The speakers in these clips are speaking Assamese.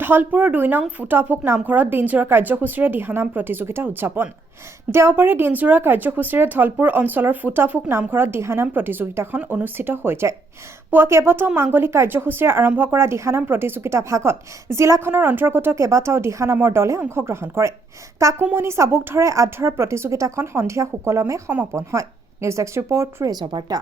ঢলপুৰৰ ২ নং ফুটাফুক নামঘৰত দিনজোৰা কাৰ্যসূচীৰে দিহানাম প্ৰতিযোগিতা উদযাপন। দেওবাৰে দিনজোৰা কাৰ্যসূচীৰে ঢলপুৰ অঞ্চলৰ ফুটাফুক নামঘৰত দিহানাম প্ৰতিযোগিতাখন অনুষ্ঠিত হৈ যায়। পুৱা কেইবাটাও মাংগলিক কাৰ্যসূচীৰে আৰম্ভ কৰা দিহানাম প্ৰতিযোগিতা ভাগত জিলাখনৰ অন্তৰ্গত কেইবাটাও দিহানামৰ দলে অংশগ্ৰহণ কৰে। কাকুমণি চাবুক ধৰে আধৰাৰ প্ৰতিযোগিতাখন সন্ধিয়া সুকলমে সমাপন হয়। নিউজ ডেস্ক ৰিপৰ্ট ৰেজা বাৰ্তা।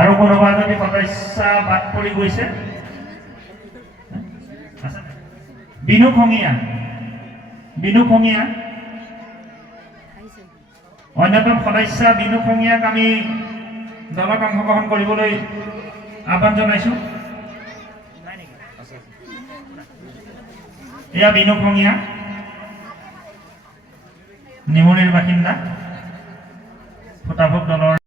আৰু কোনোবা যদি সদস্য বাদ পৰি গৈছে বিনু খঙীয়া অন্যতম সদস্য বিনু খঙীয়াক আমি দলত অংশগ্ৰহণ কৰিবলৈ আহ্বান জনাইছো। এয়া বিনু খঙীয়া, নিমনিৰ বাসিন্দা, ফুটাফুক দলৰ